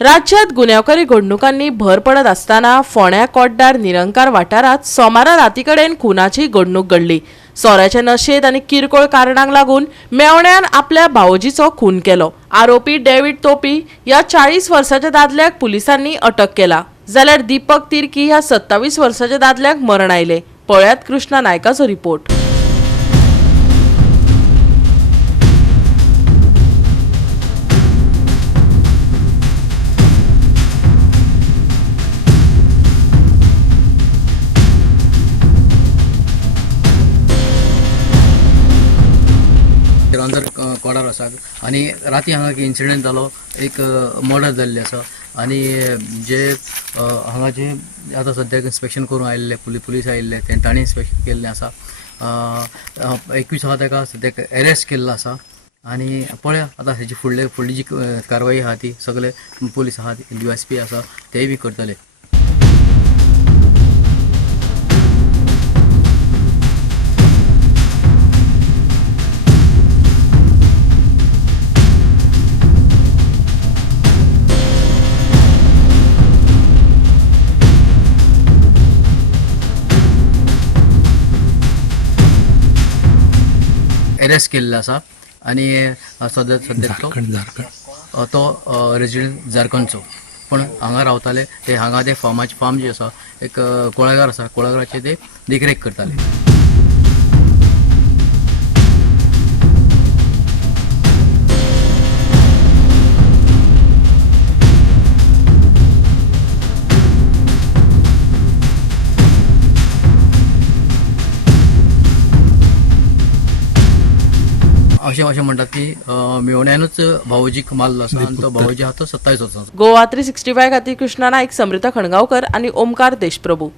राज्यात गुन्हेगारी घडणुकांनी भर पडत असताना फोंड्या कोड्डार निरंकार वाठारात सोमारा रातीकडेन खुनाची घडणूक घडली। सोऱ्याचे नशेत आणि किरकोळ कारणांक लागून मेवण्यान आपल्या भावजीचो खून केलो। आरोपी डेव्हिड तोपी या 40 वर्षाच्या दादल्याक पुलिसांनी अटक केला, जाल्यार दीपक तिर्की ह्या 27 वर्षाच्या दादल्याक मरण आयले। पळयात कृष्णा नायकाचो रिपोर्ट। अंदर कोडार आसा आणि राती हांगा इन्सिडेंट जालो, एक मर्डर जाल्ले आसा आणि जे हांगा जे आतां सद्याक इन्स्पेक्शन करून आयिल्ले पुलीस आयिल्ले तांणी इन्स्पेक्शन केल्लें आसा। 21 आसा ताका सद्याक अरेस्ट केल्लो आसा आणि पळया आतां हेजी फुडली जी कारवाई आहा ती सगळे पुलीस आहा DSP आसा तेय बी करतले। अरेस्ट केल्लो आसा आणि सद्याक तो रेजिडेंट झारखंडचो, पण हांगा रावताले ते हांगा ते फार्म जे आसा एक कोळेगार आसा, कोळेगाराचे ते देखरेख करताले। अशें म्हणटात की मेवण्यानूच भावजीक मारलो आसा आणि तो भावजी आहा तो 27 वर्सांचो। गोवा 365 खातीर कृष्णा नायक, समृता खणगांवकर आणि ओमकार देशप्रभू।